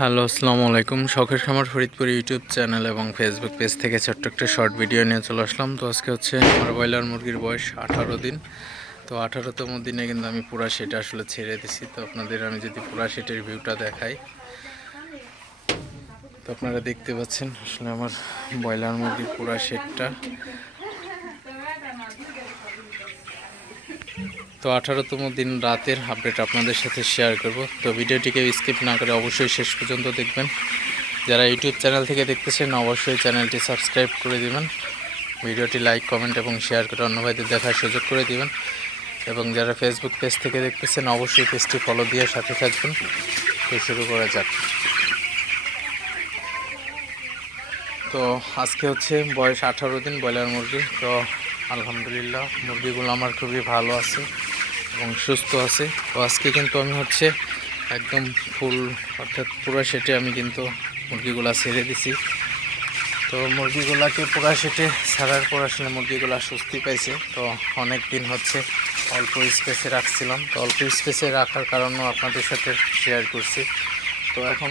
Hello, আসসালামু আলাইকুম। শখের খামার ফরিদপুর ইউটিউব চ্যানেল এবং ফেসবুক পেজ থেকে ছোট্ট একটা শর্ট ভিডিও নিয়ে চলে আসলাম। তো আজকে হচ্ছে আমার ব্রয়লার মুরগির বয়স আঠারো দিন। তো আঠারোতম দিনে কিন্তু আমি পুরা সেটা আসলে ছেড়ে দিছি। তো আপনাদের আমি যদি পুরা সেটের ভিউটা দেখাই, তো আপনারা দেখতে পাচ্ছেন আসলে আমার ব্রয়লার মুরগির পুরা সেটটা। তো আঠারোতম দিন রাতের আপডেট আপনাদের সাথে শেয়ার করব। তো ভিডিওটিকে স্কিপ না করে অবশ্যই শেষ পর্যন্ত দেখবেন। যারা ইউটিউব চ্যানেল থেকে দেখতেছেন, অবশ্যই চ্যানেলটি সাবস্ক্রাইব করে দিবেন। ভিডিওটি লাইক কমেন্ট এবং শেয়ার করে অন্য ভাইদের দেখার সুযোগ করে দিবেন। এবং যারা ফেসবুক পেজ থেকে দেখতেছেন, অবশ্যই পেজটি ফলো দিয়ে সাথে থাকবেন। তো শুরু করা যাক। তো আজকে হচ্ছে বয়স আঠারো দিন, ব্রয়লার মুরগি। তো আলহামদুলিল্লাহ, মুরগিগুলো আমার খুবই ভালো আছে। এবং সুস্থ আছে। তো আজকে কিন্তু আমি হচ্ছে একদম ফুল, অর্থাৎ পুরো সেটে আমি কিন্তু মুরগিগুলা ছেড়ে দিছি। তো মুরগিগুলাকে পুরো সেটে ছাড়ার পর আসলে মুরগিগুলা স্বস্তি পাইছে। তো অনেক দিন হচ্ছে অল্প স্পেসে রাখছিলাম। তো অল্প স্পেসে রাখার কারণেও আপনাদের সাথে শেয়ার করছি। তো এখন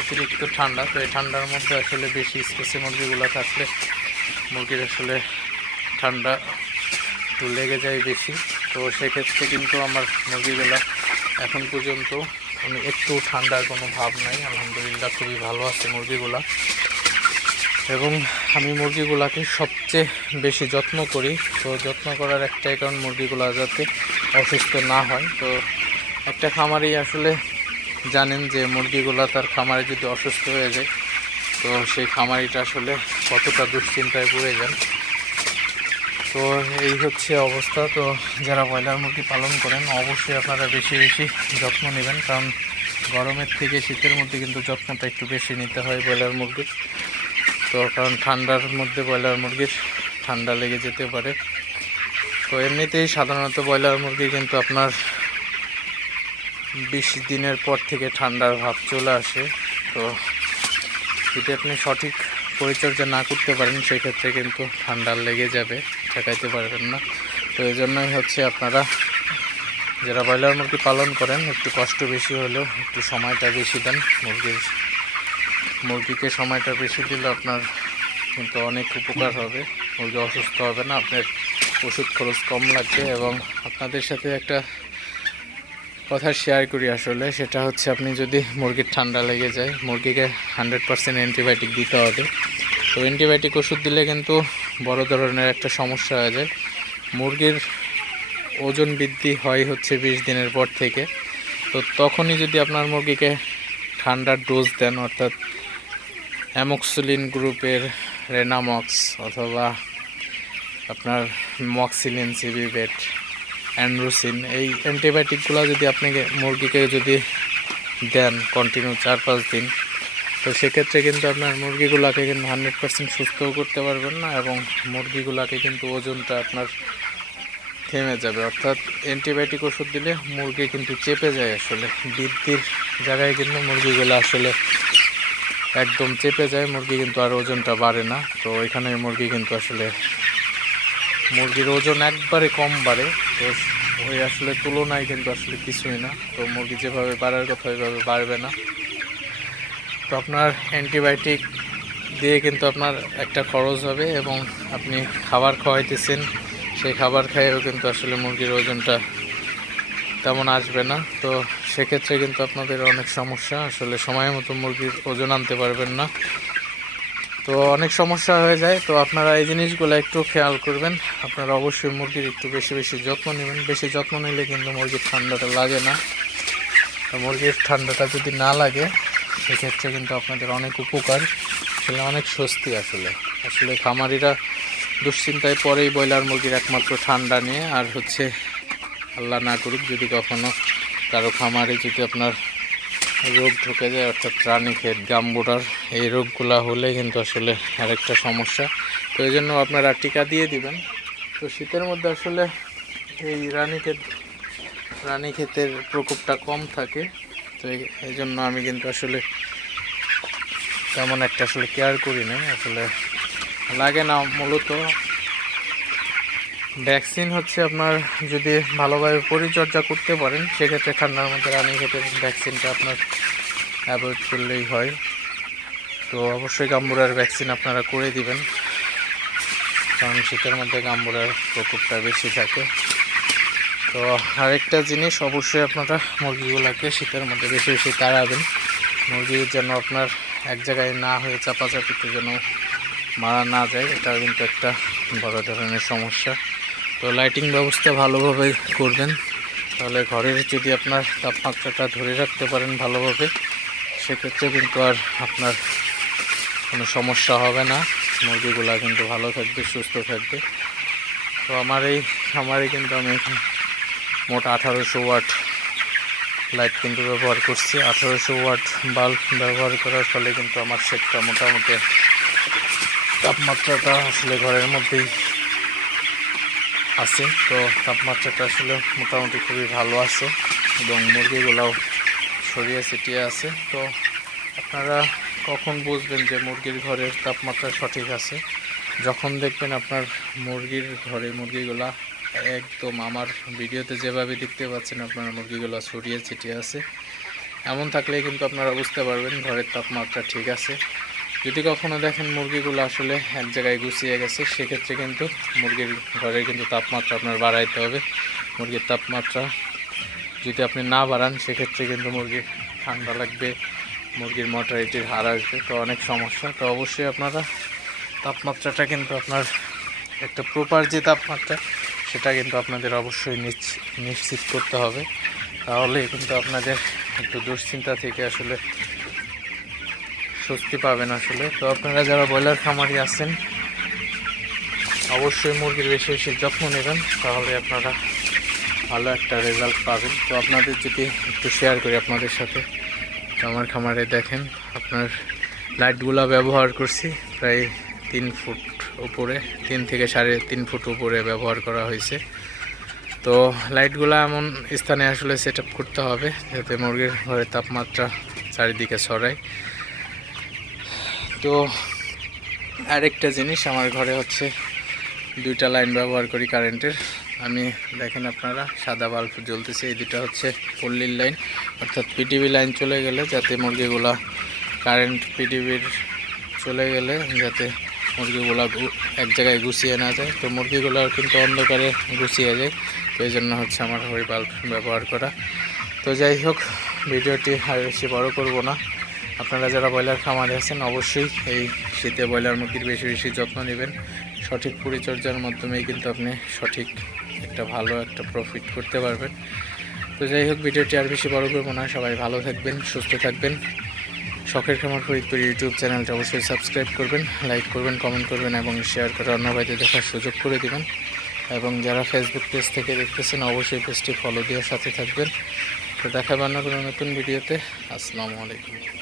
অতিরিক্ত ঠান্ডা। তো এই ঠান্ডার মধ্যে আসলে বেশি স্পেসে মুরগিগুলো থাকলে মুরগির আসলে ঠান্ডা লেগে যায় বেশি। তো সেক্ষেত্রে কিন্তু আমার মুরগিগুলো এখন পর্যন্ত আমি একটু ঠান্ডার কোনো ভাব নাই। আলহামদুলিল্লাহ খুবই ভালো আছে মুরগিগুলা। এবং আমি মুরগিগুলাকে সবচেয়ে বেশি যত্ন করি। তো যত্ন করার একটাই কারণ মুরগিগুলো যাতে অসুস্থ না হয়। তো একটা খামারেই আসলে জানেন যে মুরগিগুলো তার খামারে যদি অসুস্থ হয়ে যায়, তো সেই খামারিটা আসলে কতটা দুশ্চিন্তায় পড়ে যান তো এই হচ্ছে অবস্থা। তো যারা ব্রয়লার মুরগি পালন করেন, অবশ্যই আপনারা বেশি বেশি যত্ন নেবেন, কারণ গরমের থেকে শীতের মধ্যে কিন্তু যত্নটা একটু বেশি নিতে হয় ব্রয়লার মুরগির। তো কারণ ঠান্ডার মধ্যে ব্রয়লার মুরগির ঠান্ডা লেগে যেতে পারে। তো এমনিতেই সাধারণত ব্রয়লার মুরগি কিন্তু আপনার বিশ দিনের পর থেকে ঠান্ডার ভাব চলে আসে। তো যদি আপনি সঠিক পরিচর্যা না করতে পারেন, সেক্ষেত্রে কিন্তু ঠান্ডা লেগে যাবে, ঠেকাইতে পারবেন না। তো এই জন্যই হচ্ছে আপনারা যারা ব্রয়লার মুরগি পালন করেন, একটু কষ্ট বেশি হলেও একটু সময়টা বেশি দেন। মুরগির, মুরগিকে সময়টা বেশি দিলে আপনার কিন্তু অনেক উপকার হবে। মুরগি অসুস্থ হবে না, আপনার ওষুধ খরচ কম লাগবে এবং আপনাদের সাথে একটা কথা শেয়ার করি আসলে, সেটা হচ্ছে আপনি যদি মুরগির ঠান্ডা লেগে যায়, মুরগিকে হান্ড্রেড পার্সেন্ট অ্যান্টিবায়োটিক দিতে হবে। তো অ্যান্টিবায়োটিক ওষুধ দিলে কিন্তু বড় ধরনের একটা সমস্যা হয়ে যায়। মুরগির ওজন বৃদ্ধি হয় হচ্ছে বিশ দিনের পর থেকে। তো তখনই যদি আপনার মুরগিকে ঠান্ডার ডোজ দেন, অর্থাৎ অ্যামক্সুলিন গ্রুপের রেনামক্স অথবা আপনার মক্সিলিন সিবিবেট অ্যান্ড্রোসিন। এই অ্যান্টিবায়োটিকগুলো যদি আপনাকে মুরগিকে যদি দেন কন্টিনিউ চার পাঁচ দিন, তো সেক্ষেত্রে কিন্তু আপনার মুরগিগুলোকে কিন্তু হান্ড্রেড পার্সেন্ট সুস্থও করতে পারবেন না এবং মুরগিগুলোকে কিন্তু ওজনটা আপনার থেমে যাবে। অর্থাৎ অ্যান্টিবায়োটিক ওষুধ দিলে মুরগি কিন্তু চেপে যায় আসলে। বৃদ্ধির জায়গায় কিন্তু মুরগিগুলো আসলে একদম চেপে যায়, মুরগি কিন্তু আর ওজনটা বাড়ে না। তো এখানে মুরগি কিন্তু আসলে, মুরগির ওজন একবারে কম বাড়ে। তো ওই আসলে তুলনায় কিন্তু আসলে কিছুই না। তো মুরগি যেভাবে বাড়ার কথা ওইভাবে বাড়বে না। তো আপনার অ্যান্টিবায়োটিক দিয়ে কিন্তু আপনার একটা খরচ হবে এবং আপনি খাবার খাওয়াইতেছেন, সেই খাবার খাইয়েও কিন্তু আসলে মুরগির ওজনটা তেমন আসবে না। তো সেক্ষেত্রে কিন্তু আপনাদের অনেক সমস্যা। আসলে সময় মতো মুরগির ওজন আনতে পারবেন না। তো অনেক সমস্যা হয়ে যায়। তো আপনারা এই জিনিসগুলো একটু খেয়াল করবেন। আপনারা অবশ্যই মুরগির একটু বেশি বেশি যত্ন নেবেন। বেশি যত্ন নিলে কিন্তু মুরগির ঠান্ডাটা লাগে না। মুরগির ঠান্ডাটা যদি না লাগে, সেক্ষেত্রে কিন্তু আপনাদের অনেক উপকার। আসলে অনেক স্বস্তি আসলে। আসলে খামারিরা দুশ্চিন্তায় পরেই ব্রয়লার মুরগির একমাত্র ঠান্ডা নিয়ে, আর হচ্ছে আল্লাহ না করুক, যদি কখনো কারও খামারে যদি আপনার রোগ ঢুকে যায়, অর্থাৎ রানীক্ষেত গাম্বুরার এই রোগগুলো হলে কিন্তু আসলে আরেকটা সমস্যা। তো এই জন্য আপনারা টিকা দিয়ে দিবেন। তো শীতের মধ্যে আসলে এই রানীক্ষেত রানীক্ষেতের প্রকোপটা কম থাকে। তো এই জন্য আমি কিন্তু আসলে তেমন একটা আসলে কেয়ার করি না আসলে লাগে না মূলত। ভ্যাকসিন হচ্ছে আপনার যদি ভালোভাবে পরিচর্যা করতে পারেন, সেক্ষেত্রে ঠান্ডার মধ্যে রানী খেতে ভ্যাকসিনটা আপনার অ্যাভয়েড করলেই হয়। তো অবশ্যই গাম্বুরার ভ্যাকসিন আপনারা করে দিবেন, কারণ শীতের মধ্যে গাম্বুরার প্রকোপটা বেশি থাকে। তো আরেকটা জিনিস, অবশ্যই আপনারা মুরগিগুলোকে শীতের মধ্যে বেশি বেশি তাড়াবেন। মুরগি যেন আপনার এক জায়গায় না হয়ে চাপাচাপিতে যেন মারা না যায় এটা কিন্তু একটা বড় ধরনের সমস্যা। তো লাইটিং ব্যবস্থা ভালোভাবে করবেন। তাহলে ঘরের যদি আপনার তাপমাত্রাটা ধরে রাখতে পারেন ভালোভাবে, সেক্ষেত্রে কিন্তু আর আপনার কোনো সমস্যা হবে না। মুরগিগুলা কিন্তু ভালো থাকবে, সুস্থ থাকবে। তো আমার এই খামারে কিন্তু আমি এখন মোট আঠারোশো ওয়াট লাইট কিন্তু ব্যবহার করছি। আঠারোশো ওয়াট বাল্ব ব্যবহার করার ফলে কিন্তু আমার সেটটা মোটামুটি তাপমাত্রাটা আসলে ঘরের মধ্যেই আছে, তো তাপমাত্রাটা আসলে মোটামুটি খুবই ভালো আছে এবং মুরগিগুলাও ছড়িয়ে ছিটিয়ে আছে। তো আপনারা কখন বুঝবেন যে মুরগির ঘরের তাপমাত্রা সঠিক আছে? যখন দেখবেন আপনার মুরগির ঘরে মুরগিগুলা একদম আমার ভিডিওতে যেভাবে দেখতে পাচ্ছেন আপনার মুরগিগুলো ছড়িয়ে ছিটিয়ে আছে। এমন থাকলে কিন্তু আপনারা বুঝতে পারবেন ঘরের তাপমাত্রা ঠিক আছে। যদি কখনো দেখেন মুরগিগুলো আসলে এক জায়গায় গুছিয়ে গেছে, সেক্ষেত্রে কিন্তু মুরগির ঘরে কিন্তু তাপমাত্রা আপনার বাড়াইতে হবে। মুরগির তাপমাত্রা যদি আপনি না বাড়ান, সেক্ষেত্রে কিন্তু মুরগির ঠান্ডা লাগবে, মুরগির মর্টালিটির হার আসবে। তো অনেক সমস্যা। তো অবশ্যই আপনারা তাপমাত্রাটা কিন্তু আপনার একটা প্রপার যে তাপমাত্রা, সেটা কিন্তু আপনাদের অবশ্যই নিশ্চিত করতে হবে। তাহলে কিন্তু আপনাদের একটু দুশ্চিন্তা থেকে আসলে স্বস্তি পাবেন আসলে। তো আপনারা যারা ব্রয়লার খামারি আছেন, অবশ্যই মুরগির বেশি বেশি যত্ন নেবেন, তাহলে আপনারা ভালো একটা রেজাল্ট পাবেন। তো আপনাদের যদি একটু শেয়ার করি আপনাদের সাথে, তো আমার খামারে দেখেন, আপনার লাইটগুলো ব্যবহার করছি প্রায় তিন ফুট উপরে, তিন থেকে সাড়ে তিন ফুট উপরে ব্যবহার করা হয়েছে। তো লাইটগুলো এমন স্থানে আসলে সেট করতে হবে, যাতে মুরগির ঘরের তাপমাত্রা চারিদিকে ছড়ায়। তো আরেকটা জিনিস আমার ঘরে হচ্ছে দুইটা লাইন ব্যবহার করি কারেন্টের। আমি দেখেন আপনারা, সাদা বাল্ব জ্বলতেছে, এই দুটা হচ্ছে পল্লীর লাইন। অর্থাৎ পিটিভি লাইন চলে গেলে যাতে মুরগিগুলা কারেন্ট পিটিভির চলে গেলে যাতে মুরগিগুলা এক জায়গায় গুছিয়ে না যায়। তো মুরগিগুলো কিন্তু অন্ধকারে গুছিয়ে যায়। তো এই জন্য হচ্ছে আমার ওই বাল্ব ব্যবহার করা। তো যাই হোক, ভিডিওটি আর বেশি বড় করব না। আপনারা যারা ব্রয়লার খামারে আছেন, অবশ্যই এই শীতে ব্রয়লার মুরগির বেশি বেশি যত্ন নেবেন। সঠিক পরিচর্যার মাধ্যমেই কিন্তু আপনি সঠিক একটা ভালো একটা প্রফিট করতে পারবেন। তো যাই হোক, ভিডিওটি আর বেশি বড় করব না। সবাই ভালো থাকবেন, সুস্থ থাকবেন। শখের খামার ফরিদপুর ইউটিউব চ্যানেলটা অবশ্যই সাবস্ক্রাইব করবেন লাইক করবেন কমেন্ট করবেন এবং শেয়ার করে অন্য ভাইদের দেখার সুযোগ করে দেবেন। এবং যারা ফেসবুক পেজ থেকে দেখতেছেন, অবশ্যই পেজটি ফলো দেওয়ার সাথে থাকবেন। তো দেখাবেন অন্য কোনো নতুন ভিডিওতে। আসসালামু আলাইকুম।